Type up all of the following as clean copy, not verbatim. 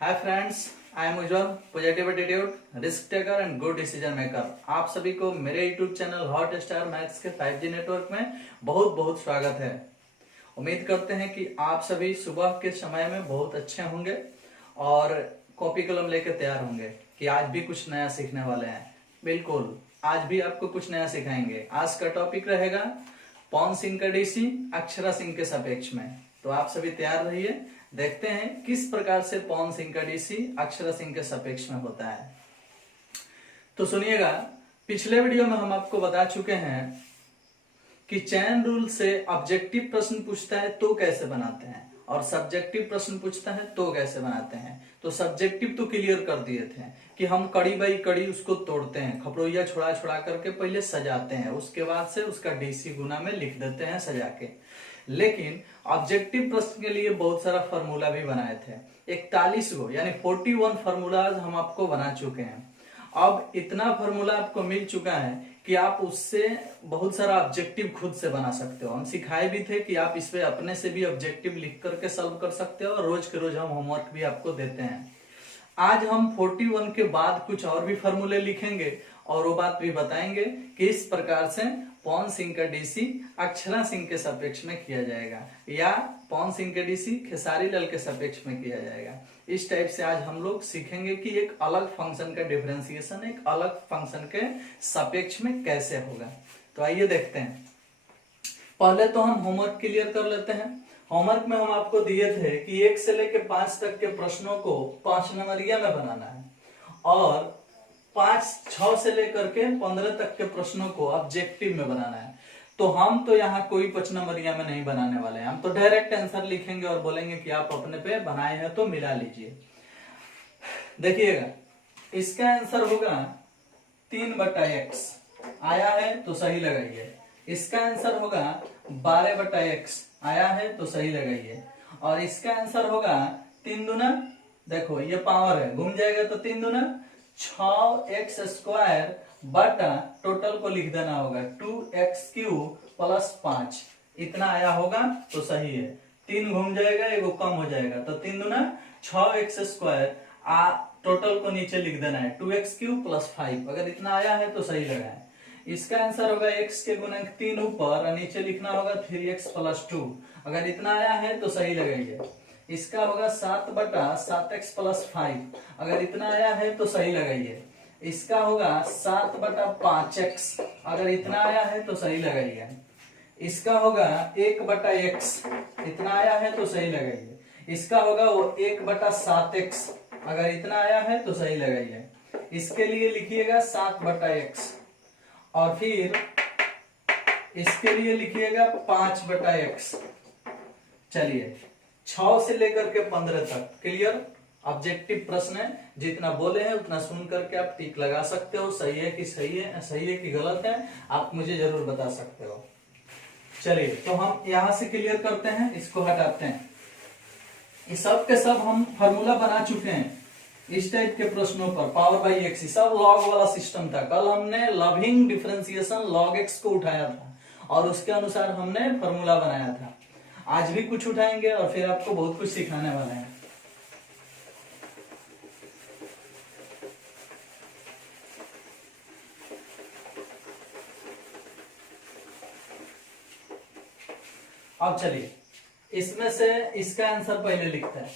Hi friends, I am Ujjwal, positive attitude, risk taker and good decision maker. आप सभी को मेरे YouTube channel hot star maths के 5G network में बहुत बहुत स्वागत है। उम्मीद करते हैं कि आप सभी सुबह के समय में बहुत अच्छे होंगे और कॉपी कलम लेकर तैयार होंगे कि आज भी कुछ नया सीखने वाले हैं। बिल्कुल, आज भी आपको कुछ नया सिखाएंगे। आज का टॉपिक रहेगा पवन सिंह का डीसी अक्षरा सिंह के सापेक्ष में। तो आप सभी तैयार रहिए, देखते हैं किस प्रकार से पवन सिंह का डीसी अक्षरा सिंह के सापेक्ष में होता है। तो सुनिएगा, पिछले वीडियो में हम आपको बता चुके हैं कि चैन रूल से ऑब्जेक्टिव प्रश्न पूछता है तो कैसे बनाते हैं और सब्जेक्टिव प्रश्न पूछता है तो कैसे बनाते हैं। तो सब्जेक्टिव तो क्लियर कर दिए थे कि हम कड़ी बाई कड़ी उसको तोड़ते हैं, खपड़ोइया छुड़ा छुड़ा करके पहले सजाते हैं, उसके बाद से उसका डीसी गुना में लिख देते हैं सजा के। लेकिन ऑब्जेक्टिव प्रश्न के लिए बहुत सारा फॉर्मूला भी बनाए थे, 41 गो यानी 41 फॉर्मूलाज हम आपको बना चुके हैं। अब इतना फॉर्मूला आपको मिल चुका है कि आप उससे बहुत सारा ऑब्जेक्टिव खुद से बना सकते हो। हम सिखाए भी थे कि आप इस पे अपने से भी ऑब्जेक्टिव लिख करके सॉल्व कर सकते हो और रोज के रोज हम होमवर्क भी आपको देते हैं। आज हम 41 के बाद कुछ और भी फॉर्मूले लिखेंगे और वो बात भी बताएंगे कि इस प्रकार से पवन सिंह का डीसी अक्षरा सिंह के सापेक्ष में किया जाएगा या पवन सिंह के डीसी खेसारी लाल के सापेक्ष में किया जाएगा। इस टाइप से आज हम लोग सीखेंगे कि एक अलग फंक्शन का डिफरेंशिएशन एक अलग फंक्शन के सापेक्ष में कैसे होगा। तो आइए देखते हैं। पहले तो हम होमवर्क क्लियर कर लेते हैं। होमवर्क में हम आपको दिए थे कि 1 से लेकर 5 तक के प्रश्नों को 5 नंबरिया में बनाना है और 6 से लेकर के 15 तक के प्रश्नों को ऑब्जेक्टिव में बनाना है। तो हम तो यहाँ कोई 5 नंबरिया में नहीं बनाने वाले हैं, हम तो डायरेक्ट आंसर लिखेंगे और बोलेंगे कि आप अपने पे बनाए हैं तो मिला लीजिए। देखिएगा, इसका आंसर होगा 3/x। आया है तो सही लगाइए। इसका आंसर होगा 12/x। आया है तो सही लगाइए। और इसका आंसर होगा 3 दूना, देखो ये पावर है, घूम जाएगा तो 3 दूना 6x² बटा टोटल को लिख देना होगा 2x³ + 5। इतना आया होगा तो सही है। 3 घूम जाएगा, एगो कम हो जाएगा तो 3 दूना 6x²। टोटल को नीचे लिख देना है 2x³ + 5। अगर इतना आया है तो सही लगा है। इसका आंसर होगा x के गुणक 3 ऊपर और नीचे लिखना होगा 3x + 2। अगर इतना आया है तो सही लगाइए। इसका होगा 7/7x + 5। अगर इतना आया है तो सही लगाइए। इसका होगा 7/5x। अगर इतना आया है तो सही लगाइए। इसका होगा 1/x। इतना आया है तो सही लगाइए। इसका होगा वो 1/7x। अगर इतना आया है तो सही लगाइए। इसके लिए लिखिएगा 7/x और फिर इसके लिए लिखिएगा 5/x। चलिए, 6 से लेकर के 15 तक क्लियर ऑब्जेक्टिव प्रश्न है। जितना बोले हैं उतना सुन करके आप टिक लगा सकते हो। सही है कि सही है कि गलत है, आप मुझे जरूर बता सकते हो। चलिए, तो हम यहां से क्लियर करते हैं, इसको हटाते हैं। ये सब के सब हम फॉर्मूला बना चुके हैं इस टाइप के प्रश्नों पर। पावर बाई एक्स, सब लॉग वाला सिस्टम था। कल हमने लविंग डिफरेंशिएशन log x को उठाया था और उसके अनुसार हमने फॉर्मूला बनाया था। आज भी कुछ उठाएंगे और फिर आपको बहुत कुछ सिखाने वाले हैं। अब चलिए, इसमें से इसका आंसर पहले लिखते हैं।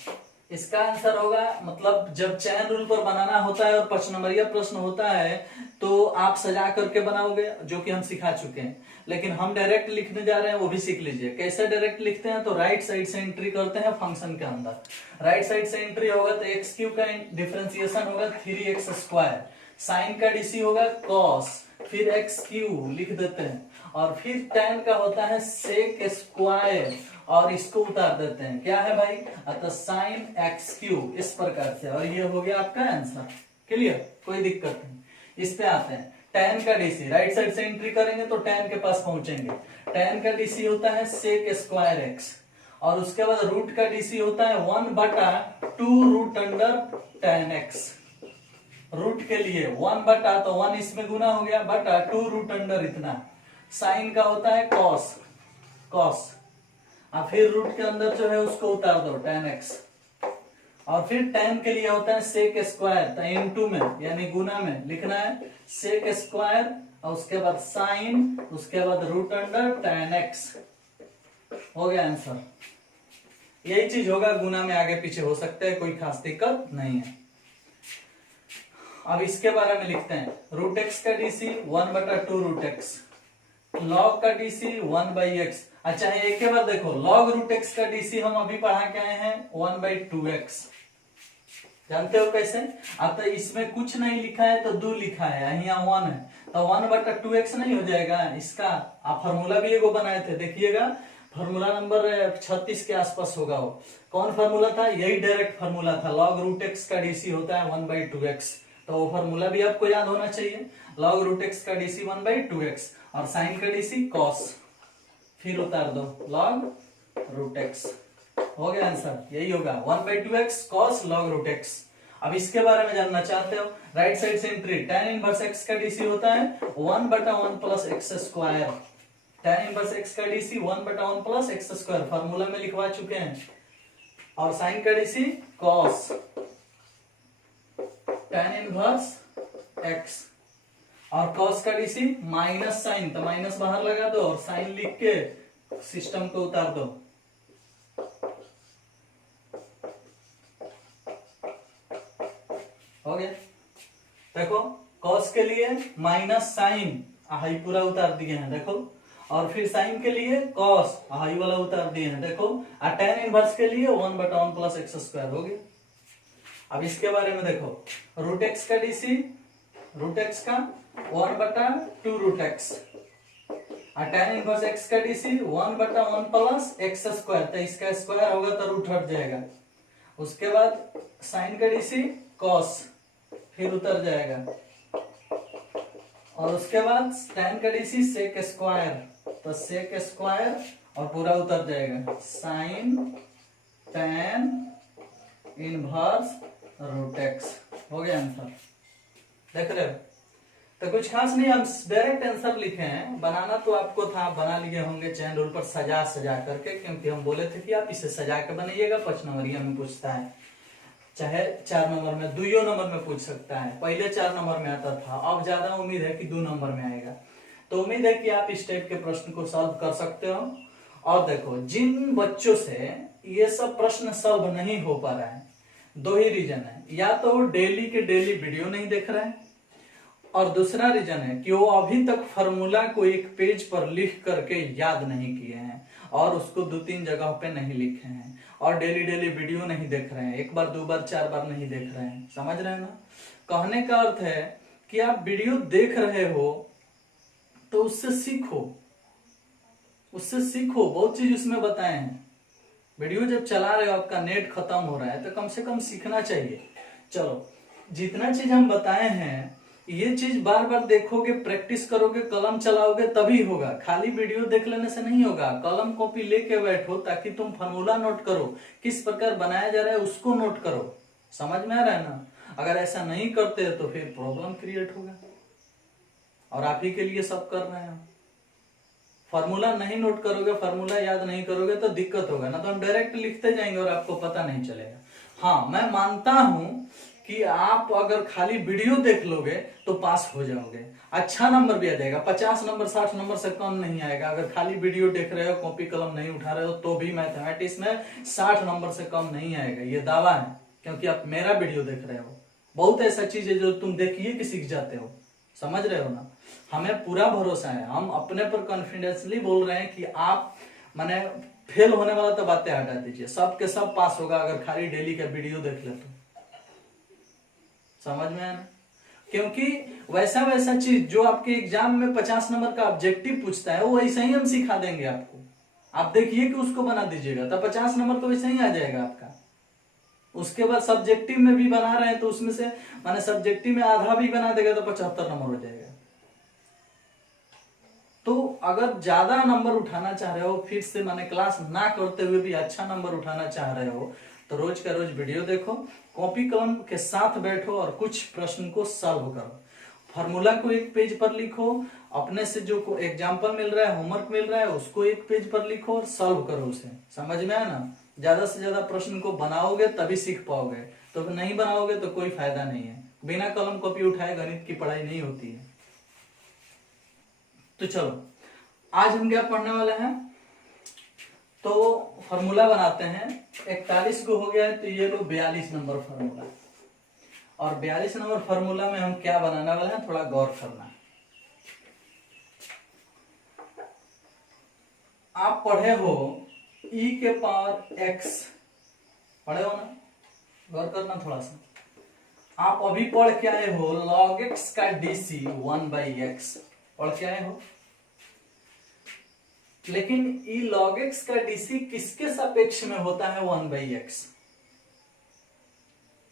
इसका आंसर होगा, मतलब जब चैन रूल पर बनाना होता है और 5 नंबरिया प्रश्न होता है तो आप सजा करके बनाओगे, जो कि हम सिखा चुके हैं। लेकिन हम डायरेक्ट लिखने जा रहे हैं, वो भी सीख लीजिए। कैसे डायरेक्ट लिखते हैं, तो राइट साइड से एंट्री करते हैं फंक्शन के अंदर। राइट साइड से एंट्री होगा तो x³ का डिफरेंशिएशन होगा 3x²। साइन का डीसी होगा cos, फिर x³ लिख देते हैं और फिर tan का होता है sec² और इसको उतार देते हैं। क्या है भाई, अतः sin x³ इस प्रकार से। और ये हो गया आपका आंसर। क्लियर, कोई दिक्कत नहीं। इस पे आते हैं, tan का डीसी राइट साइड से एंट्री करेंगे तो tan के पास पहुंचेंगे। tan का डीसी होता है sec²x और उसके बाद रूट का डीसी होता है 1/2√tan x। रूट के लिए 1 तो 1 इसमें गुना हो गया बटा 2√, इतना। साइन का होता है cos और फिर रूट के अंदर जो है उसको उतार दो tan x और फिर tan के लिए होता है सेक स्क्वायर, तो इनटू में यानी गुना में लिखना है सेक स्क्वायर, और उसके बाद साइन, उसके बाद रूट अंडर tan x। हो गया आंसर। यही चीज होगा, गुना में आगे पीछे हो सकता है, कोई खास दिक्कत नहीं है। अब इसके बारे में लिखते हैं, रूट एक्स का डीसी 1/2 रूट एक्स, लॉग का डीसी 1/x। अच्छा एक के बाद देखो, लॉग रूट एक्स का डीसी हम अभी पढ़ा के आए हैं 1/2x। जानते हो कैसे? अब तो इसमें कुछ नहीं लिखा है तो 2 लिखा है, यहाँ 1 है, तो 1/2x नहीं हो जाएगा इसका? आप फॉर्मूला भी एगो बनाए थे, देखिएगा फॉर्मूला नंबर 36 के आसपास होगा वो। कौन फॉर्मूला था? यही डायरेक्ट फॉर्मूला था, लॉग रूट एक्स का डीसी होता है 1/2x। तो वो फॉर्मूला भी आपको याद होना चाहिए, लॉग रूट एक्स का डीसी 1/2x और साइन का डीसी कॉस, फिर उतार दो लॉग रूट एक्स। हो गया आंसर, यही होगा 1/2x cos log root x। अब इसके बारे में जानना चाहते हो, राइट साइड से एंट्री, tan इनवर्स x का डीसी होता है 1/1 plus x square. tan inverse x का DC 1/1 plus x square formula में लिखवा चुके हैं। और साइन का DC cos tan inverse x, और cos का डीसी माइनस साइन, तो माइनस बाहर लगा दो और साइन लिख के सिस्टम को उतार दो। हो गया। देखो cos के लिए माइनस साइन, हाई पूरा उतार दिए हैं देखो, और फिर साइन के लिए cos, हाई वाला उतार दिए हैं देखो, और tan इनवर्स के लिए 1/1 प्लस एक्स स्क्वायर। हो गया। अब इसके बारे में देखो, रूट एक्स का डीसी, रूट एक्स का 1/2 रूट एक्स, और tan इनवर्स x का डीसी 1/1 प्लस एक्स स्क्वायर, तो इसका स्क्वायर होगा तो रूट हट जाएगा। उसके बाद साइन का डीसी cos, फिर उतर जाएगा, और उसके बाद tan का डीसी सेक स्क्वायर, तो सेक स्क्वायर और पूरा उतर जाएगा, sine tan inverse root x. हो गया आंसर, देख रहे हो? तो कुछ खास नहीं, हम डायरेक्ट आंसर लिखे हैं, बनाना तो आपको था, आप बना लिए होंगे चैन रूल पर सजा सजा करके, क्योंकि हम बोले थे कि आप इसे सजा के बनाइएगा। 5 नंबरिया में पूछता है, चाहे 4 नंबर में, 2 नंबर में पूछ सकता है। पहले 4 नंबर में आता था, अब ज्यादा उम्मीद है कि 2 नंबर में आएगा। तो उम्मीद है कि आप इस टाइप के प्रश्न को सॉल्व कर सकते हो। और देखो, जिन बच्चों से ये सब प्रश्न सॉल्व नहीं हो पा रहा है, 2 ही रीजन है, या तो डेली के डेली वीडियो नहीं देख रहे हैं, और दूसरा रीजन है कि वो अभी तक फार्मूला को एक पेज पर लिख करके याद नहीं किए हैं, और उसको 2-3 जगह पे नहीं लिखे हैं, और डेली डेली वीडियो नहीं देख रहे हैं, 1 बार 2 बार 4 बार नहीं देख रहे हैं। समझ रहे हैं ना? कहने का अर्थ है कि आप वीडियो देख रहे हो तो उससे सीखो, उससे सीखो, बहुत चीज उसमें बताए हैं। वीडियो जब चला रहे हो, आपका नेट खत्म हो रहा है, तो कम से कम सीखना चाहिए। चलो, जितना चीज हम बताए हैं, ये चीज बार बार देखोगे, प्रैक्टिस करोगे, कलम चलाओगे तभी होगा। खाली वीडियो देख लेने से नहीं होगा, कलम कॉपी लेके बैठो ताकि तुम फार्मूला नोट करो, किस प्रकार बनाया जा रहा है उसको नोट करो। समझ में आ रहा है ना? अगर ऐसा नहीं करते तो फिर प्रॉब्लम क्रिएट होगा, और आप ही के लिए सब कर रहे हैं। फार्मूला नहीं नोट करोगे, फार्मूला याद नहीं करोगे तो दिक्कत होगा ना, तो हम डायरेक्ट लिखते जाएंगे और आपको पता नहीं चलेगा। हाँ, मैं मानता हूं कि आप अगर खाली वीडियो देख लोगे तो पास हो जाओगे, अच्छा नंबर भी आ जाएगा, 50 नंबर 60 नंबर से कम नहीं आएगा। अगर खाली वीडियो देख रहे हो, कॉपी कलम नहीं उठा रहे हो, तो भी मैथमेटिक्स में 60 नंबर से कम नहीं आएगा, ये दावा है, क्योंकि आप मेरा वीडियो देख रहे हो। बहुत ऐसा चीज है जो तुम देखिए कि सीख जाते हो। समझ रहे हो ना? हमें पूरा भरोसा है, हम अपने पर कॉन्फिडेंसली बोल रहे हैं कि आप माने फेल होने वाला तो बातें हटा दीजिए, सब के सब पास होगा अगर खाली डेली का वीडियो देख ले तो। समझ में आया ना? क्योंकि वैसा वैसा चीज जो आपके एग्जाम में 50 नंबर का ऑब्जेक्टिव पूछता है, वो वैसे ही हम सिखा देंगे आपको। आप देखिए कि उसको बना दीजिएगा, तो 50 नंबर तो वैसे ही आ जाएगा आपका। उसके बाद सब्जेक्टिव में भी बना रहे हैं तो उसमें से माने सब्जेक्टिव में आधा भी बना देगा तो 75 नंबर हो जाएगा। तो अगर ज्यादा नंबर उठाना चाह रहे हो, फिर से माने क्लास ना करते हुए भी अच्छा नंबर उठाना चाह रहे हो, तो रोज का रोज वीडियो देखो, कॉपी कलम के साथ बैठो और कुछ प्रश्न को सॉल्व करो। फार्मूला को एक पेज पर लिखो, अपने से जो एग्जाम्पल मिल रहा है, होमवर्क मिल रहा है, उसको एक पेज पर लिखो और सॉल्व करो उसे। समझ में आया ना? ज्यादा से ज्यादा प्रश्न को बनाओगे तभी सीख पाओगे, तो नहीं बनाओगे तो कोई फायदा नहीं है। बिना कलम कॉपी उठाए गणित की पढ़ाई नहीं होती है। तो चलो आज हम क्या पढ़ने वाले हैं, तो फॉर्मूला बनाते हैं। 41 को हो गया है, तो ये लो 42 नंबर फॉर्मूला। और 42 नंबर फॉर्मूला में हम क्या बनाने वाले हैं, थोड़ा गौर करना। आप पढ़े हो e के पावर x, पढ़े हो ना, गौर करना थोड़ा सा। आप अभी पढ़ के आए हो log x का dc 1/x, पढ़ के आए हो। लेकिन e log x का dc किसके सापेक्ष में होता है 1/x?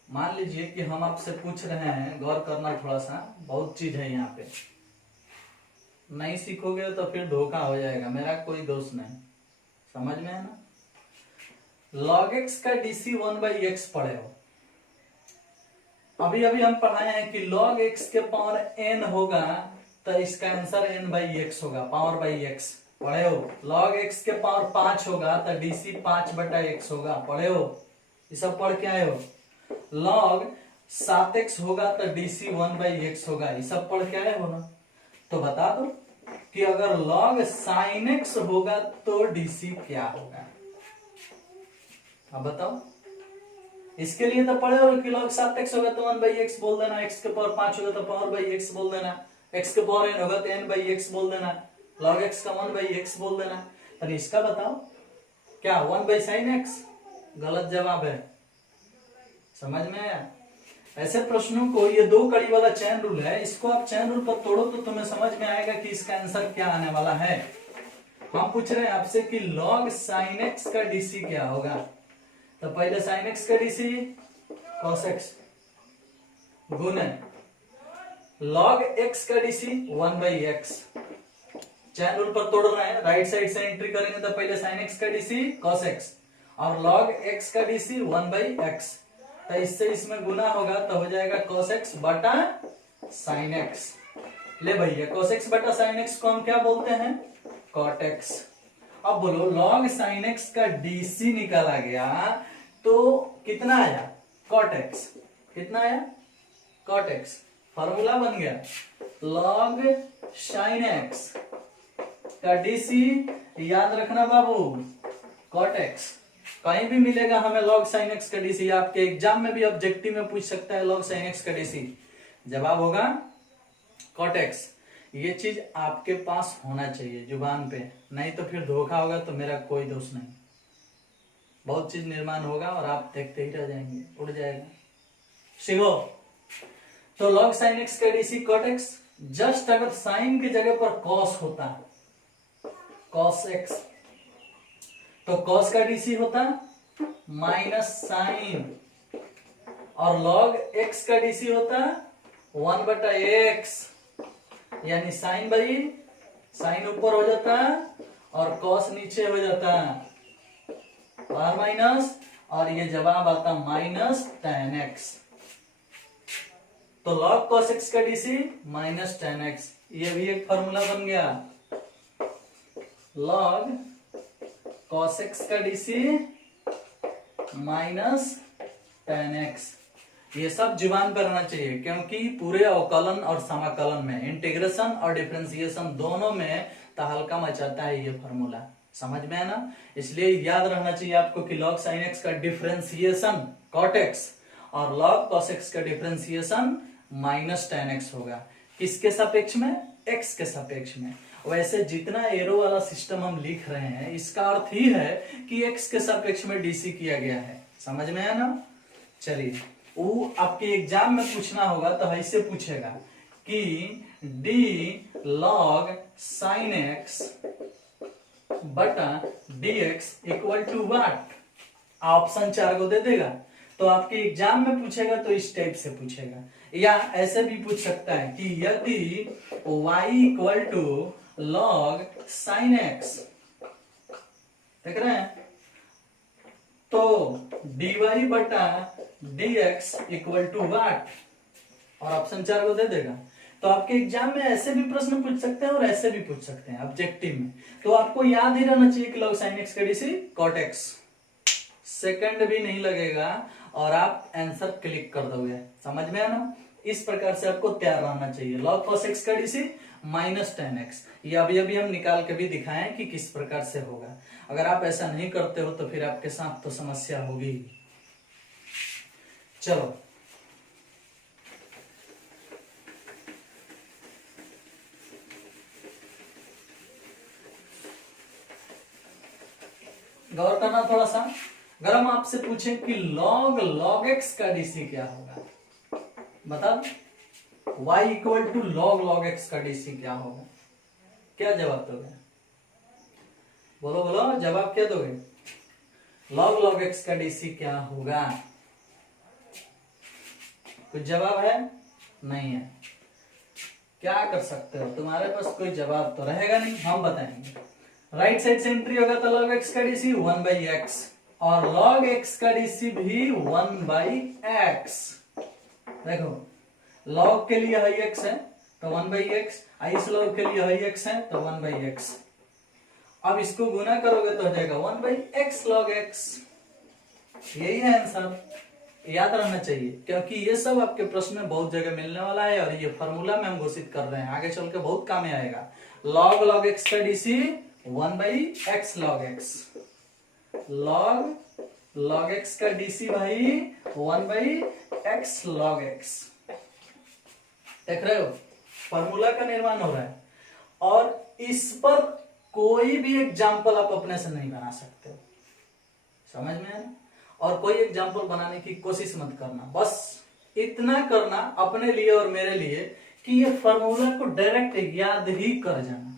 मान लीजिए कि हम आपसे पूछ रहे हैं, गौर करना थोड़ा सा, बहुत चीज है यहाँ पे। नहीं सीखोगे तो फिर धोखा हो जाएगा, मेरा कोई दोष नहीं, समझ में है ना। log x का dc 1/x पढ़े हो। अभी अभी हम पढ़ाए हैं कि log x के पावर n होगा तो इसका आंसर n/x होगा, पावर बाई x, पढ़े हो। log x के पावर 5 होगा तो dc 5/x होगा, पढ़े हो, ये सब पढ़ के आए हो। log 7x होगा तो dc 1/x होगा, ये सब पढ़ के आए हो ना। तो बता दो कि अगर log sin x होगा तो dc क्या होगा, अब बताओ। इसके लिए तो पढ़े हो कि log 7x होगा तो 1/x बोल देना, x के पावर 5 होगा तो पावर बाई x बोल देना, x के पावर n होगा तो n/x बोल देना, log x का 1/x बोल देना। तो इसका बताओ क्या 1/sin x? गलत जवाब है, समझ में आया। ऐसे प्रश्नों को, ये 2 कड़ी वाला चैन रूल है, इसको आप चैन रूल पर तोड़ो तो तुम्हें समझ में आएगा कि इसका आंसर क्या आने वाला है। हम पूछ रहे हैं आपसे कि log sin x का dc क्या होगा, तो पहले sin x का dc cos x गुने log x का dc 1/x। चैन रूल पर तोड़ रहे हैं, राइट साइड से एंट्री करेंगे तो पहले sin x का dc cos x और log x का dc 1/x, तो इससे इसमें गुना होगा तो हो जाएगा cos x बटा sin x। ले भैया cos x बटा sin x को हम क्या बोलते हैं, cot x। अब बोलो log sin x का dc निकाला गया तो कितना आया, cot x। कितना आया, cot x। फॉर्मूला बन गया log sin x का dc, याद रखना बाबू, cot x। कहीं भी मिलेगा हमें log sin x का dc, आपके एग्जाम में भी ऑब्जेक्टिव में पूछ सकता है log sin x का dc, जवाब होगा cot x। ये चीज आपके पास होना चाहिए जुबान पे, नहीं तो फिर धोखा होगा तो मेरा कोई दोष नहीं। बहुत चीज निर्माण होगा और आप देखते ही रह जाएंगे, उड़ जाएगा। सीखो तो log sin x का dc cot x, जस्ट अगर sin की जगह पर cos होता, cos x, तो cos का dc होता माइनस साइन, और log x का dc होता 1/x, यानी साइन बाई साइन ऊपर हो जाता और cos नीचे हो जाता, और माइनस, और ये जवाब आता माइनस tan x। तो log cos x का dc माइनस tan x, ये भी एक फॉर्मूला बन गया। log cos x का dc माइनस tan x, ये सब जुबान पर रहना चाहिए, क्योंकि पूरे अवकलन और समाकलन में, इंटीग्रेशन और डिफरेंशिएशन दोनों में तहलका मचाता है ये फॉर्मूला, समझ में है ना। इसलिए याद रहना चाहिए आपको कि log sin x का डिफरेंशिएशन cot x और log cos x का डिफरेंशिएशन माइनस tan x होगा। किसके सापेक्ष में, x के सापेक्ष में। वैसे जितना एरो वाला सिस्टम हम लिख रहे हैं, इसका अर्थ ही है कि x के सापेक्ष में dc किया गया है, समझ में है ना। चलिए, वो आपके एग्जाम में पूछना होगा तो ऐसे पूछेगा कि d log sin x बटा dx equal to what, option 4 को दे देगा। तो आपके एग्जाम में पूछेगा तो इस टाइप से पूछेगा, या ऐसे भी पूछ सकता है कि यदि y equal to log sin x, देख रहे हैं, तो dy बटा dx इक्वल टू व्हाट, और ऑप्शन 4 को दे देगा। तो आपके एग्जाम में ऐसे भी प्रश्न पूछ सकते हैं और ऐसे भी पूछ सकते हैं ऑब्जेक्टिव में। तो आपको याद ही रहना चाहिए कि log sin x का dc cot x, सेकंड भी नहीं लगेगा और आप आंसर क्लिक कर दोगे। समझ में आया ना? इस प्रकार से आपको तैयार रहना चाहिए। log cos x का डीसी माइनस टेन एक्स, ये अभी हम निकाल के भी दिखाएं कि किस प्रकार से होगा। अगर आप ऐसा नहीं करते हो तो फिर आपके साथ तो समस्या होगी। चलो गौर करना थोड़ा सा। अगर हम आपसे पूछें कि log x का डीसी क्या होगा, बता दो। y equal to log x का डीसी क्या होगा, क्या जवाब दोगे? बोलो बोलो, जवाब क्या दोगे? log x का डीसी क्या होगा? कुछ जवाब है? नहीं है। क्या कर सकते हो, तुम्हारे पास कोई जवाब तो रहेगा नहीं, हम बताएंगे। राइट साइड से एंट्री होगा तो log x का डीसी 1/x और log x का डीसी भी 1/x। देखो log के लिए है x है तो 1/x, इस log के लिए है x है तो 1/x। अब इसको गुना करोगे तो हो जाएगा 1/x log x। यही है आंसर, याद रहना चाहिए, क्योंकि ये सब आपके प्रश्न में बहुत जगह मिलने वाला है और ये फॉर्मूला में हम घोषित कर रहे हैं, आगे चल के बहुत काम में आएगा। log x का DC 1/x log x, log x का डीसी भाई 1/x log x। देख रहे हो, फॉर्मूला का निर्माण हो रहा है और इस पर कोई भी एग्जाम्पल आप अपने से नहीं बना सकते हो। समझ में आया? और कोई एग्जाम्पल बनाने की कोशिश मत करना, बस इतना करना अपने लिए और मेरे लिए कि ये फॉर्मूला को डायरेक्ट याद ही कर जाना।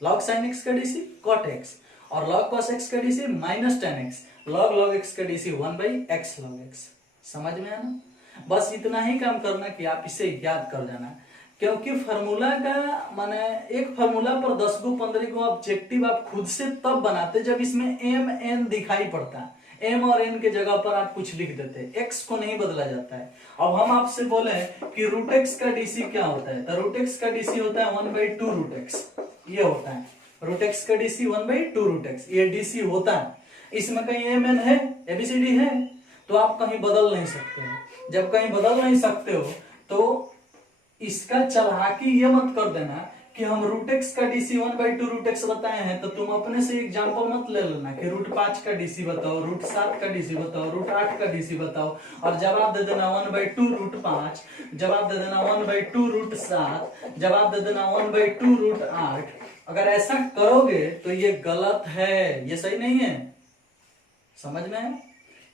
log sin x का डीसी cot x और log cos x का DC minus ten x, log x का डीसी 1/x log x। समझ में आया ना? बस इतना ही काम करना कि आप इसे याद कर जाना, क्योंकि फार्मूला का माने एक फार्मूला पर 10 को 15 को ऑब्जेक्टिव आप खुद से तब बनाते जब इसमें m n दिखाई पड़ता है। m और n के जगह पर आप कुछ लिख देते, x को नहीं बदला जाता है। अब हम आपसे बोले कि रूट x का डीसी क्या होता है, तो रूट x का डीसी होता है 1/2 रूट x। ये होता है रूट x का डीसी 1/2 रूट x, ये डीसी होता है। इसमें कहीं m n है, ABCD है, तो आप कहीं बदल नहीं सकते हो। जब कहीं बदल नहीं सकते हो तो इसका चालाकी ये मत कर देना कि हम रूट एक्स का डीसी 1/2 रूट एक्स बताए हैं, तो तुम अपने से एग्जांपल मत ले लेना कि रूट 5 का डीसी बताओ, रूट 7 का डीसी बताओ, रूट 8 का डीसी बताओ और जवाब दे देना 1/2 रूट 5, जवाब दे देना 1/2 रूट 7, जवाब दे देना 1/2 रूट 8। अगर ऐसा करोगे तो ये गलत है, ये सही नहीं है। समझ में?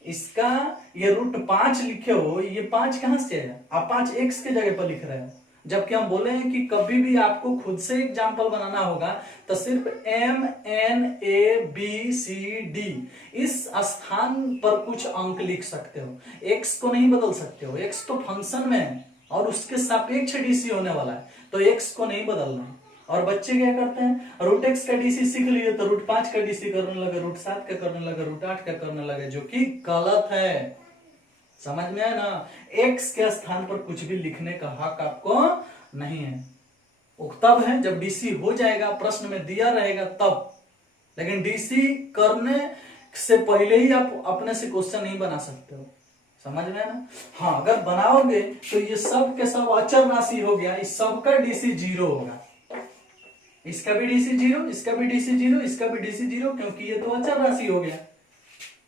इसका ये रूट 5 लिखे हो, ये 5 कहां से है? आप 5 एक्स के जगह पर लिख रहे हो, जबकि हम बोले हैं कि कभी भी आपको खुद से एग्जाम्पल बनाना होगा तो सिर्फ m n a b c d इस स्थान पर कुछ अंक लिख सकते हो, x को नहीं बदल सकते हो। x तो फंक्शन में है और उसके सापेक्ष डीसी होने वाला है, तो x को नहीं बदलना है। और बच्चे क्या करते हैं, रूट एक्स का डीसी सीख लिए तो रूट 5 का डीसी करने लगे, रूट 7 का करने लगे, रूट 8 का करने लगे, जो कि गलत है। समझ में है ना? एक्स के स्थान पर कुछ भी लिखने का हक आपको नहीं है। वो तब है जब डीसी हो जाएगा, प्रश्न में दिया रहेगा तब, लेकिन डीसी करने से पहले ही आप अपने से क्वेश्चन नहीं बना सकते हो। समझ में है ना? हाँ, अगर बनाओगे तो ये सब के सब अचर राशि हो गया, इस सब का डीसी 0 होगा। इसका भी डीसी 0, इसका भी डीसी 0, इसका भी डीसी 0, क्योंकि ये तो अचर राशि हो गया।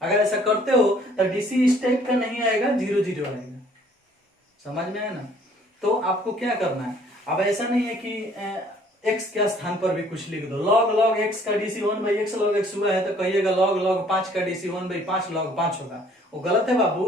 अगर ऐसा करते हो तो डीसी इस टाइप का नहीं आएगा, 0 0 आएगा। समझ में है ना? तो आपको क्या करना है, अब ऐसा नहीं है कि x के स्थान पर भी कुछ लिख दो। log x का डीसी 1/x log x हुआ है तो कहिएगा log 5 का डीसी 1/5 log 5 होगा। वो गलत है बाबू,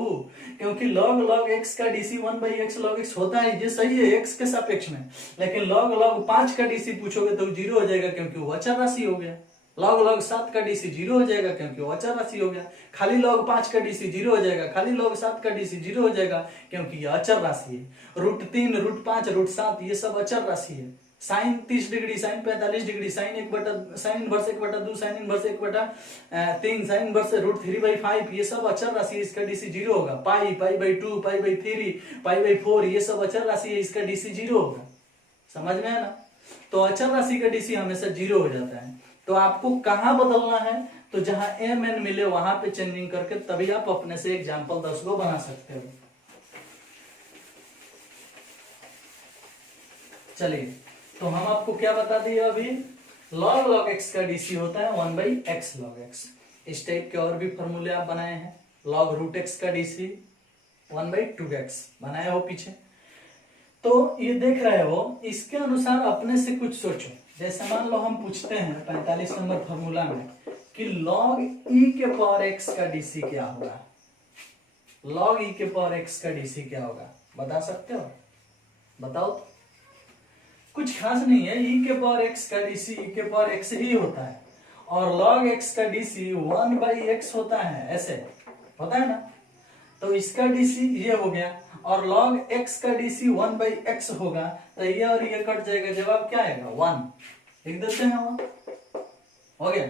क्योंकि log x का डीसी 1/x log x होता है, ये सही है x के सापेक्ष में, लेकिन log 5 का डीसी पूछोगे तो 0 हो जाएगा क्योंकि वो अचर राशि हो गया। log 7 का डीसी 0 हो जाएगा क्योंकि वो अचर राशि हो गया। खाली log 5 का डीसी 0 हो जाएगा, खाली log 7 का डीसी 0 हो जाएगा क्योंकि ये अचर राशि है। रूट 3, रूट 5, रूट 7 ये सब अचर राशि है। Sine 30 degree, sine 45 degree, sine inverse 1/2, sine inverse 1/3, sine inverse root 3/5 ये सब अचर राशि है, इसका डीसी 0 होगा। पाई/2, पाई/3, पाई/4 ये सब अचर राशि है, इसका डीसी 0 होगा। समझ में है ना? तो अचर राशि का डीसी हमेशा 0 हो जाता है। तो आपको कहां बदलना है, तो जहां एम एन मिले वहां पे चेंजिंग करके तभी आप अपने से एग्जाम्पल 10 को बना सकते हो। चलिए, तो हम आपको क्या बता दिए अभी, log log x का डीसी होता है 1/x log x। इस टाइप के और भी फॉर्मूले आप बनाए हैं। log रूट x का डीसी 1/2x बनाए हो पीछे। तो ये देख रहे हो, इसके अनुसार अपने से कुछ सोचो। जैसे मान लो हम पूछते हैं 45 नंबर फॉर्मूला में कि log e के पावर x का डीसी क्या होगा। log e के पावर x का डीसी क्या होगा, बता सकते हो? बताओ तो। कुछ खास नहीं है, e के पावर x का डीसी e के पावर x ही होता है, और log x का डीसी 1/x होता है, ऐसे होता है ना। तो इसका डीसी ये हो गया, और log x का डीसी 1/x होगा, तो ये और ये कट जाएगा, जवाब क्या आएगा 1। लिख देते हैं वहां, हो गया।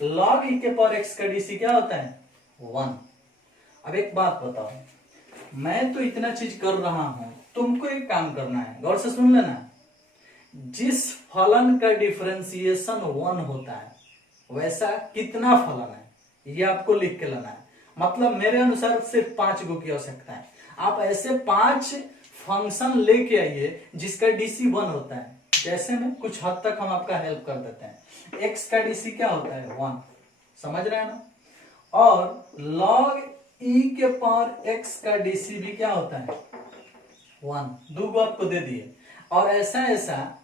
log e के पावर x का डीसी क्या होता है 1। अब एक बात बताओ, मैं तो इतना चीज कर रहा हूं, तुमको एक काम करना है, गौर से सुन लेना। जिस फलन का डिफरेंशिएशन 1 होता है, वैसा कितना फलन है ये आपको लिख के लाना है। मतलब मेरे अनुसार सिर्फ 5 गो की आवश्यकता है। आप ऐसे 5 फंक्शन लेके आइए जिसका डीसी 1 होता है। जैसे में कुछ हद तक हम आपका हेल्प कर देते हैं। x का डीसी क्या होता है 1, समझ रहे हैं ना। और log e के पावर x का डीसी भी क्या होता है 1। 2 गो आपको दे दिए, और ऐसा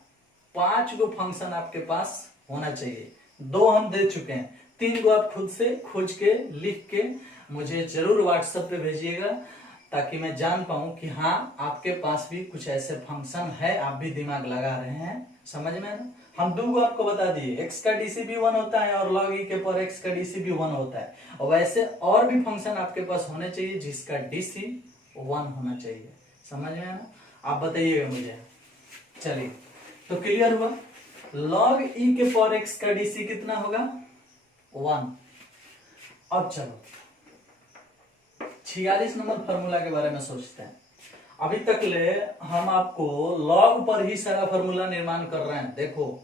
5 गो फंक्शन आपके पास होना चाहिए। 2 हम दे चुके हैं, 3 गो आप खुद से खोज के लिख के मुझे जरूर व्हाट्सएप पे भेजिएगा, ताकि मैं जान पाऊं कि हाँ आपके पास भी कुछ ऐसे फंक्शन है, आप भी दिमाग लगा रहे हैं। समझ में ना। हम 2 गो आपको बता दिए, x का डीसी भी 1 होता है और log e के पावर x का डीसी भी 1 होता है। और वैसे और भी फंक्शन आपके पास होने चाहिए जिसका डीसी 1 होना चाहिए। समझ में ना, आप बताइएगा मुझे। चलिए, तो क्लियर हुआ। log e के पावर x का डीसी कितना होगा 1। अब चलो 46 नंबर फॉर्मूला के बारे में सोचते हैं। अभी तक ले हम आपको log पर ही सारा फॉर्मूला निर्माण कर रहे हैं। देखो,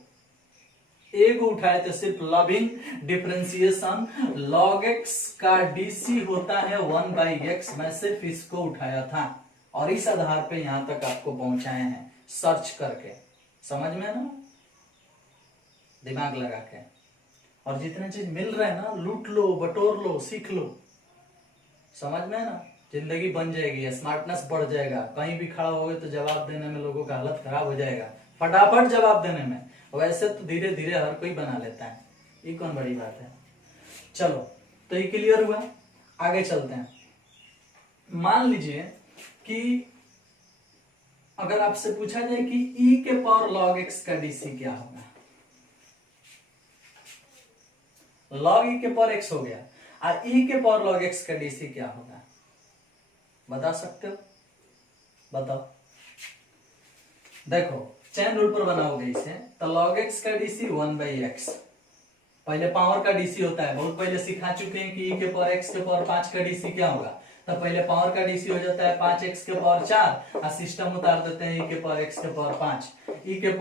एक उठाए तो सिर्फ लॉगिंग डिफरेंशिएशन log x का डीसी होता है 1/x। मैं सिर्फ इसको उठाया था और इस आधार पे यहां तक आपको पहुंचाए हैं सर्च करके। समझ में ना, दिमाग लगा के। और जितने चीज मिल रहे हैं ना, लूट लो, बटोर लो, सीख लो। समझ में ना, जिंदगी बन जाएगी, स्मार्टनेस बढ़ जाएगा। कहीं भी खड़ा होगे तो जवाब देने में लोगों का हालत खराब हो जाएगा, फटाफट जवाब देने में। वैसे तो धीरे धीरे हर कोई बना लेता है, ये कौन बड़ी बात है। चलो, तो ये क्लियर हुआ, आगे चलते हैं। मान लीजिए कि अगर आपसे पूछा जाए कि e के पावर log x का डीसी क्या होगा। log e के पावर x हो गया, और e के पावर log x का डीसी क्या होगा, बता सकते हो? बताओ। देखो, चैन रूल पर बनाओगे इसे, तो log x का डीसी 1/x। पहले पावर का डीसी होता है, बहुत पहले सिखा चुके हैं कि e के पावर x के पावर 5 का डीसी क्या होगा। तो पहले पावर का डीसी हो जाता है 5x के पावर 4, और सिस्टम उतार देते हैं e के पावर x के पावर 5। e के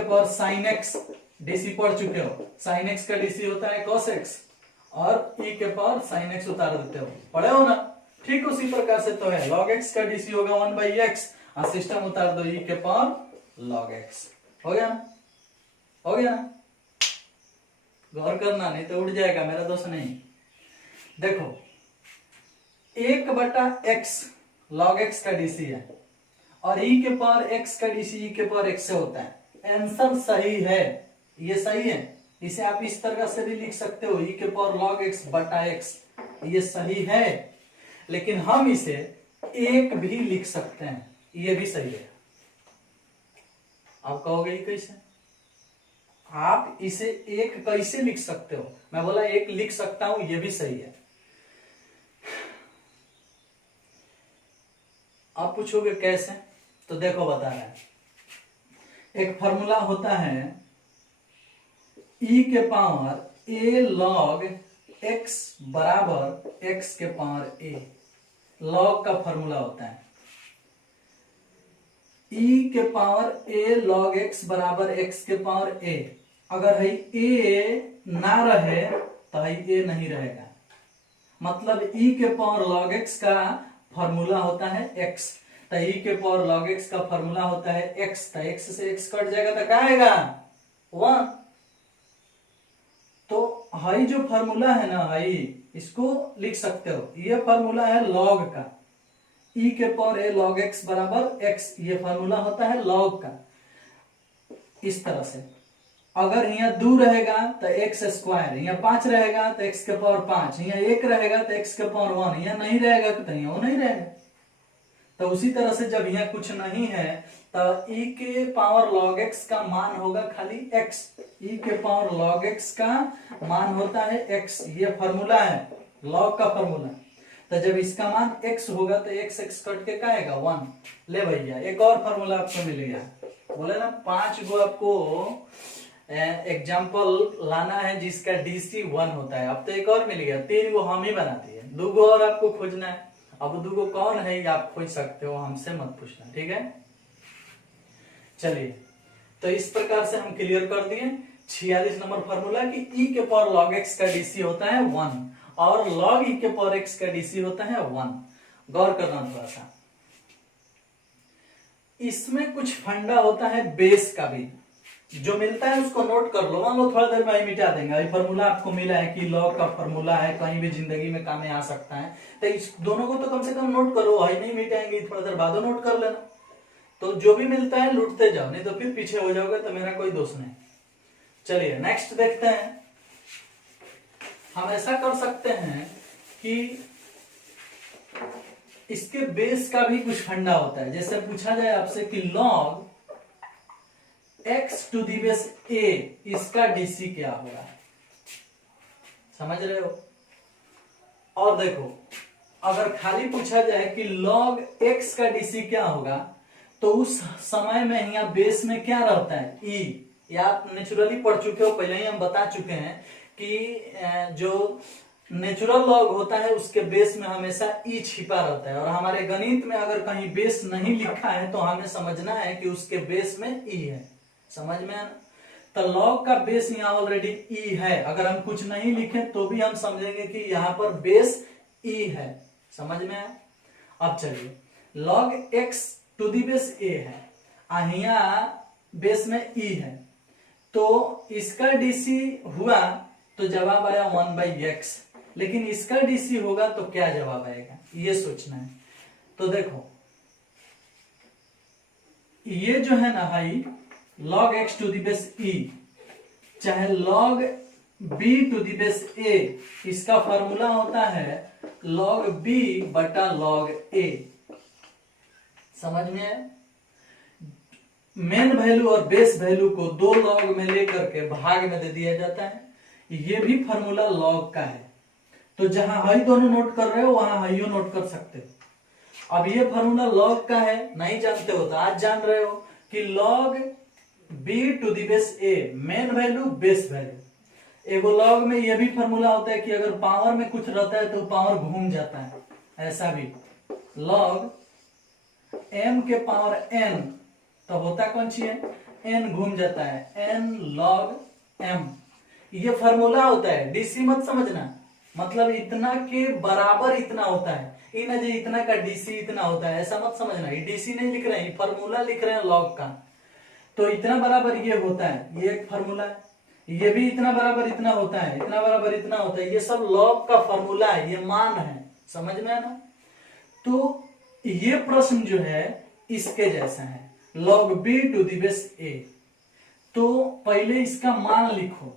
पावर sin x डीसी पढ़ चुके हो, sin x का डीसी होता है cos x, और e के पावर sin x उतार देते हो, पढ़े हो ना। ठीक उसी प्रकार से तो है, log x का डीसी होगा 1/x, और सिस्टम उतार दो e के पावर log x। हो गया ना, हो गया ना। गौर करना, नहीं तो उड़ जाएगा, मेरा दोस्त नहीं। देखो, 1/x log x का डीसी है, और e के पावर x का डीसी e के पावर x से होता है। आंसर सही है, ये सही है। इसे आप इस तरह से भी लिख सकते हो, e के पावर log x/x, ये सही है। लेकिन हम इसे 1 भी लिख सकते हैं, ये भी सही है। आप कहोगे ये कैसे? आप इसे 1 कैसे लिख सकते हो? मैं बोला 1 लिख सकता हूं, ये भी सही है। आप पूछोगे कैसे, तो देखो बता रहा है। एक फॉर्मूला होता है e के पावर a log x बराबर x के पावर a। log का फॉर्मूला होता है e के पावर a log x बराबर x के पावर a। अगर है ए ना रहे तो है ए नहीं रहेगा। मतलब e के पावर log x का फॉर्मूला होता है x, तो e के पावर log x का फॉर्मूला होता है x, तो x से x कट जाएगा तो क्या आएगा 1। तो हाई जो फॉर्मूला है ना हाई, इसको लिख सकते हो, ये फॉर्मूला है log का, e के पावर a log x बराबर x, ये फॉर्मूला होता है log का। इस तरह से अगर यहाँ 2 रहेगा तो एक्स स्क्वायर, यहाँ 5 रहेगा तो x के पावर 5, यहाँ 1 रहेगा तो x के पावर 1, यहाँ नहीं रहेगा तो यहाँ वो नहीं रहेगा। तो उसी तरह से जब यहाँ कुछ नहीं है तो e के पावर log x का मान होगा खाली x, e के पावर log x का मान होता है x, ये फॉर्मूला है log का फॉर्मूला। तो जब इसका मान x होगा तो x कट के क्या आएगा 1। ले भैया एक और फॉर्मूला आपको मिल गया, बोले ना 5 गो आपको एग्जाम्पल लाना है जिसका DC 1 होता है। अब तो एक और मिल गया, 3 गो हम ही बनाती है, 2 गो और आपको खोजना है। अब 2 गो कौन है ये आप खोज सकते हो, हमसे मत पूछना, ठीक है। चलिए तो इस प्रकार से हम क्लियर कर दिए 46 नंबर फॉर्मूला कि e के पावर log x का DC होता है 1 और log e के पावर x का DC होता है 1। गौर करना थोड़ा सा, इसमें कुछ फंडा होता है बेस का भी, जो मिलता है उसको नोट कर लो। मान लो थोड़ा देर में मिटा देंगे, अभी फॉर्मूला आपको मिला है कि लॉग का फॉर्मूला है, कहीं भी जिंदगी में काम में आ सकता है, तो इस दोनों को तो कम से कम नोट करो, है नहीं मिटाएंगे थोड़ा देर बाद नोट कर लेना। तो जो भी मिलता है लूटते जाओ, नहीं तो फिर पीछे हो जाओगे, तो मेरा कोई दोष नहीं। चलिए नेक्स्ट देखते हैं। हम ऐसा कर सकते हैं कि इसके बेस का भी कुछ फंडा होता है। जैसे पूछा जाए आपसे कि log x to the base a, इसका DC क्या होगा, समझ रहे हो। और देखो अगर खाली पूछा जाए कि log x का DC क्या होगा, तो उस समय में यहाँ बेस में क्या रहता है e, या आप नेचुरली पढ़ चुके हो, पहले ही हम बता चुके हैं कि जो नेचुरल लॉग होता है उसके बेस में हमेशा ई छिपा रहता है। और हमारे गणित में अगर कहीं बेस नहीं लिखा है तो हमें समझना है कि उसके बेस में ई है, समझ में आना। तो लॉग का बेस यहाँ ऑलरेडी ई है, अगर हम कुछ नहीं लिखे तो भी हम समझेंगे कि यहाँ पर बेस ई है, समझ में आया। अब चलिए log x to the base a है, यहाँ बेस में ई है, तो इसका डीसी हुआ तो जवाब आया 1/x। लेकिन इसका DC होगा तो क्या जवाब आएगा, ये सोचना है। तो देखो ये जो है ना भाई log x to the base e चाहे log b to the base a, इसका फॉर्मूला होता है log b बटा log a, समझ में है। मेन वैल्यू और बेस वैल्यू को 2 log में लेकर के भाग में दे दिया जाता है, ये भी फॉर्मूला log का है। तो जहां हाई दोनों नोट कर रहे हो वहां हाइयो नोट कर सकते हो। अब ये फॉर्मूला लॉग का है, नहीं जानते हो तो आज जान रहे हो कि log b to the base a, main value base value. एगो लॉग में ये भी फॉर्मूला होता है कि अगर पावर में कुछ रहता है तो पावर घूम जाता है, ऐसा भी log m के पावर n, तो होता कौन सी है n घूम जाता है n log m, ये फॉर्मूला होता है। डीसी मत समझना, मतलब इतना के बराबर इतना होता है, इन अजय इतना का डीसी इतना होता है, ऐसा मत समझना। ये डीसी नहीं लिख रहे हैं, फॉर्मूला लिख रहे हैं लॉग का। तो इतना बराबर ये होता है, ये एक फॉर्मूला है, ये भी इतना बराबर इतना होता है, इतना बराबर इतना होता है, ये सब लॉग का फॉर्मूला है, ये मान है, समझ में आना। तो ये प्रश्न जो है इसके जैसा है, log b to the base a। तो पहले इसका मान लिखो,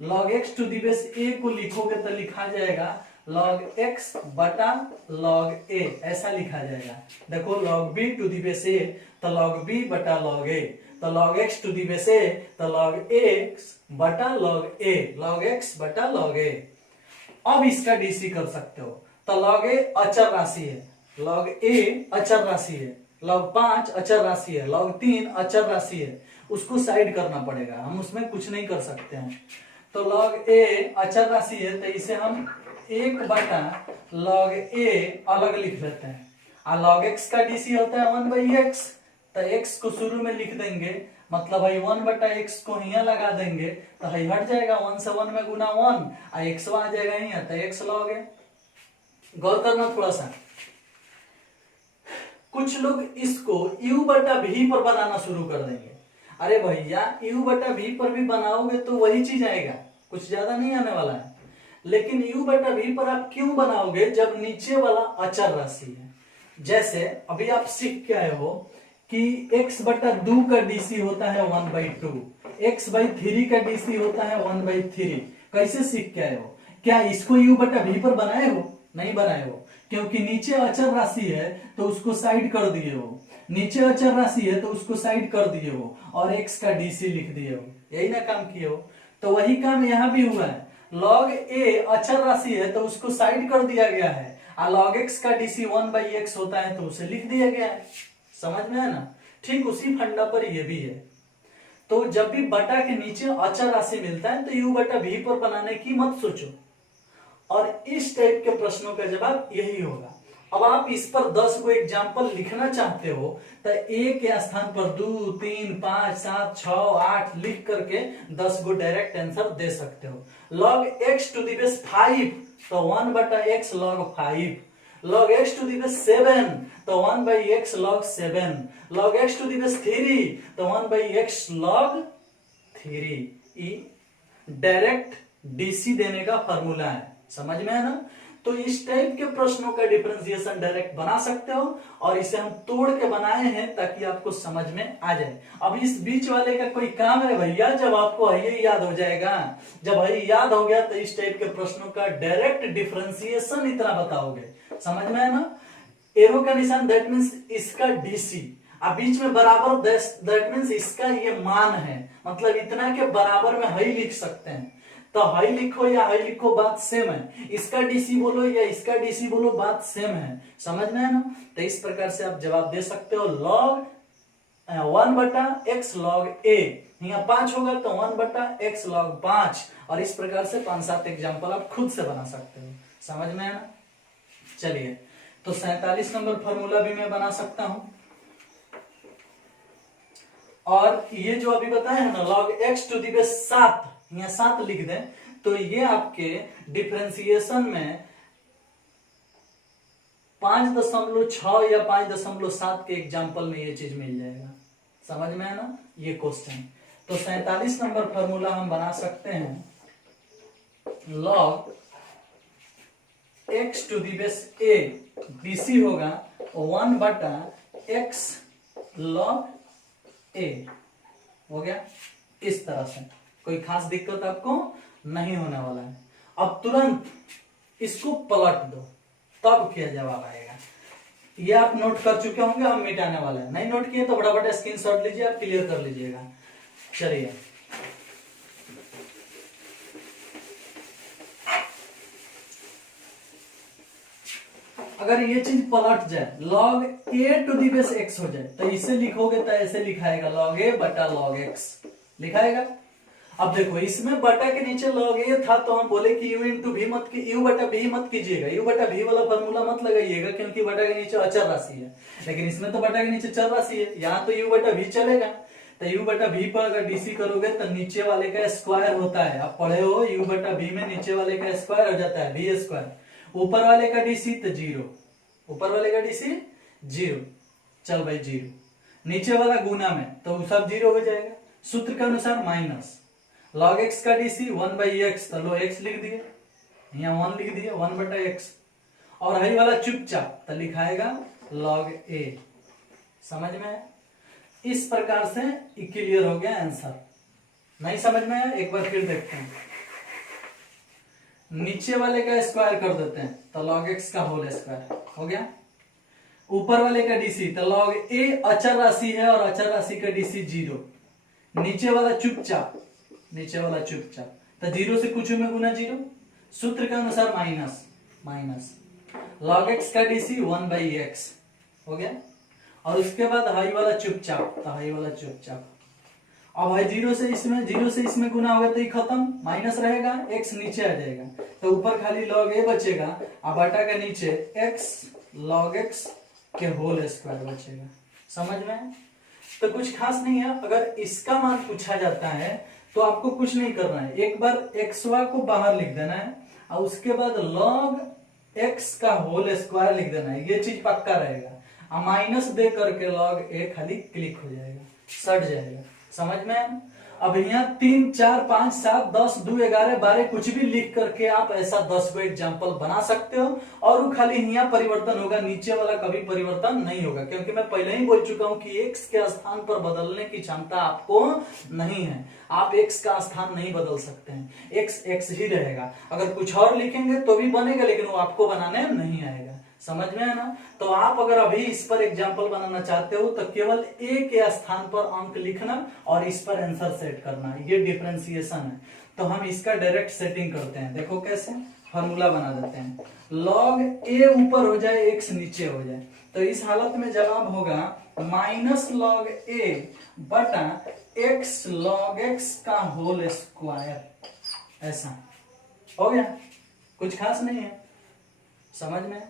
log x to the base a को लिखोगे तो लिखा जाएगा log x बटा log a, ऐसा लिखा जाएगा। देखो log b to the base a तो log b बटा log a, तो log x to the base a तो log x बटा log a, log x बटा log a। अब इसका डीसी कर सकते हो। तो log a अचर राशि है, log a अचर राशि है, log 5 अचर राशि है, log 3 अचर राशि है, उसको साइड करना पड़ेगा, हम उसमें कुछ नहीं कर सकते हैं। तो log a अचर राशि है तो इसे हम 1 बटा log a अलग लिख लेते हैं। और log x का डीसी होता है 1/x, तो x को शुरू में लिख देंगे मतलब भाई 1/x को यहाँ लगा देंगे तो भाई हट जाएगा, 1 से 1 में गुना 1 और x आ जाएगा यहाँ तो x log है। गौर करना थोड़ा सा, कुछ लोग इसको u/v पर बनाना शुरू कर देंगे। अरे भैया u/v पर भी बनाओगे तो वही चीज आएगा, कुछ ज्यादा नहीं आने वाला है। लेकिन u/v पर आप क्यों बनाओगे जब नीचे वाला अचर राशि है। जैसे अभी आप सीख के आए हो कि x/2 का डीसी होता है 1/2, x/3 का डीसी होता है 1/3। कैसे सीख के आए हो? क्या इसको u/v पर बनाए हो? नहीं बनाए हो, क्योंकि नीचे अचर राशि है तो उसको साइड कर दिए हो, नीचे अचर राशि है तो उसको साइड कर दिए हो और x का डीसी लिख दिए हो, यही ना काम किए हो। तो वही काम यहाँ भी हुआ है, log a अचर राशि है तो उसको साइड कर दिया गया है और log x का डीसी 1/x होता है तो उसे लिख दिया गया है। समझ में है ना? ठीक उसी फंडा पर ये भी है। तो जब भी बटा के नीचे अचर राशि मिलता है तो u/v पर बनाने की मत सोचो, और इस टाइप के प्रश्नों का जवाब यही होगा। अब आप इस पर 10 को एग्जाम्पल लिखना चाहते हो तो एक के स्थान पर 2, 3, 5, 7, 6, 8 लिख करके 10 को डायरेक्ट आंसर दे सकते हो। log x to the base 5 तो 1/x log 5, log x to the base 7 तो 1/x log 7, log x to the base 3 तो 1/x log 3। डायरेक्ट डीसी देने का फॉर्मूला है, समझ में है ना? तो इस टाइप के प्रश्नों का डिफरेंशिएशन डायरेक्ट बना सकते हो, और इसे हम तोड़ के बनाए हैं ताकि आपको समझ में आ जाए। अब इस बीच वाले का कोई काम है भैया, जब आपको ये याद हो जाएगा, जब ये याद हो गया तो इस टाइप के प्रश्नों का डायरेक्ट डिफरेंशिएशन इतना बताओगे, समझ में है ना? एरो का निशान दैट मीन्स इसका डीसी, अब बीच में बराबर दैट मीन्स इसका ये मान है, मतलब इतना के बराबर में हाई लिख सकते हैं। तो हाई लिखो या हाई लिखो बात सेम है, इसका डीसी बोलो या इसका डीसी बोलो बात सेम है, समझ में है ना? तो इस प्रकार से आप जवाब दे सकते हो। log 1/x log a, यहाँ 5 होगा तो 1/x log 5, और इस प्रकार से 5-7 एग्जाम्पल आप खुद से बना सकते हो, समझ में है ना? चलिए, तो 47 नंबर फॉर्मूला भी मैं बना सकता हूं, और ये जो अभी बताया है ना log x to the base 7, यहाँ 7 लिख दें तो ये आपके डिफरेंशिएशन में 5.6 या 5.7 के एग्जाम्पल में ये चीज मिल जाएगा, समझ में है ना? ये क्वेश्चन। तो 47 नंबर फॉर्मूला हम बना सकते हैं, log x to the base a, BC होगा 1/x log a, हो गया। इस तरह से कोई खास दिक्कत आपको नहीं होने वाला है। अब तुरंत इसको पलट दो, तब क्या जवाब आएगा, ये आप नोट कर चुके होंगे, हम मिटाने वाले हैं। नहीं नोट किए तो फटाफट स्क्रीनशॉट लीजिए, आप क्लियर कर लीजिएगा। चलिए, अगर ये चीज पलट जाए, log a to the base x हो जाए, तो इसे लिखोगे तो ऐसे लिखाएगा log a बटा log x लिखाएगा। अब देखो, इसमें बटा के नीचे log a था तो हम बोले कि u इंटू v मत की, u/v मत कीजिएगा, u/v वाला फॉर्मूला मत लगाइएगा, क्योंकि बटा के नीचे अचर राशि है। लेकिन इसमें तो बटा के नीचे चर राशि है, यहाँ तो u/v चलेगा। तो u/v पर अगर डीसी करोगे तो नीचे वाले का स्क्वायर होता है, आप पढ़े हो u/v में नीचे वाले का स्क्वायर हो जाता है v², ऊपर वाले का डीसी तो 0, ऊपर वाले का डीसी 0, चल भाई 0, नीचे वाला गुना में तो सब 0 हो जाएगा। सूत्र के अनुसार माइनस log x का डीसी 1/x, तो लो x लिख दिए, यहाँ 1 लिख दिए 1/x, और हाई वाला चुपचाप तो लिखाएगा log a, समझ में है? इस प्रकार से क्लियर हो गया आंसर। नहीं समझ में आया, एक बार फिर देखते हैं। नीचे वाले का स्क्वायर कर देते हैं तो log x का होल स्क्वायर हो गया, ऊपर वाले का डीसी तो log a अचर राशि है और अचर राशि का डीसी 0, नीचे वाला चुपचाप, नीचे वाला चुपचाप तो 0 से कुछ में गुना 0, सूत्र के अनुसार माइनस log x का डीसी 1/x हो गया, और उसके बाद हाई वाला चुपचाप तो हाई वाला चुपचाप। अब भाई 0 से इसमें गुना होगा तो ये खत्म, माइनस रहेगा, x नीचे आ जाएगा तो ऊपर खाली log a बचेगा, और बटा के नीचे x log x के होल स्क्वायर बचेगा, समझ में? तो कुछ खास नहीं है। अगर इसका मान पूछा जाता है तो आपको कुछ नहीं करना है, एक बार xy को बाहर लिख देना है और उसके बाद log x का होल स्क्वायर लिख देना है, ये चीज पक्का रहेगा। माइनस दे करके log a खाली क्लिक हो जाएगा, सट जाएगा। समझ में आया? अब यहाँ 3 4 5 7 10 2 11 12 कुछ भी लिख करके आप ऐसा 10 को एग्जाम्पल बना सकते हो, और वो खाली यहाँ परिवर्तन होगा, नीचे वाला कभी परिवर्तन नहीं होगा, क्योंकि मैं पहले ही बोल चुका हूं कि x के स्थान पर बदलने की क्षमता आपको नहीं है। आप x का स्थान नहीं बदल सकते हैं, x ही रहेगा। अगर कुछ और लिखेंगे तो भी बनेगा, लेकिन वो आपको बनाने नहीं आएगा। समझ में है ना? तो आप अगर अभी इस पर एग्जाम्पल बनाना चाहते हो तो केवल a के स्थान पर अंक लिखना और इस पर आंसर सेट करना, ये डिफरेंशिएशन है। तो हम इसका डायरेक्ट सेटिंग करते हैं, देखो कैसे फॉर्मूला बना देते हैं। log a ऊपर हो जाए, x नीचे हो जाए, तो इस हालत में जवाब होगा माइनस log a बटा x log x का होल स्क्वायर। ऐसा हो गया, कुछ खास नहीं है। समझ में?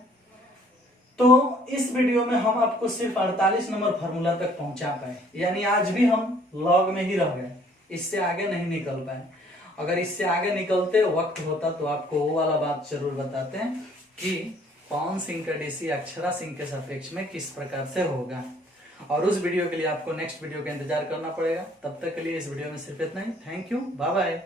तो इस वीडियो में हम आपको सिर्फ 48 नंबर फार्मूला तक पहुंचा पाए, यानी आज भी हम लॉग में ही रह गए, इससे आगे नहीं निकल पाए। अगर इससे आगे निकलते वक्त होता तो आपको वो वाला बात जरूर बताते हैं कि पवन सिंह का डीसी अक्षरा सिंह के सापेक्ष में किस प्रकार से होगा। और उस वीडियो के लिए आपको नेक्स्ट वीडियो का इंतजार करना पड़ेगा। तब तक के लिए इस वीडियो में सिर्फ इतना ही। Thank you, bye bye.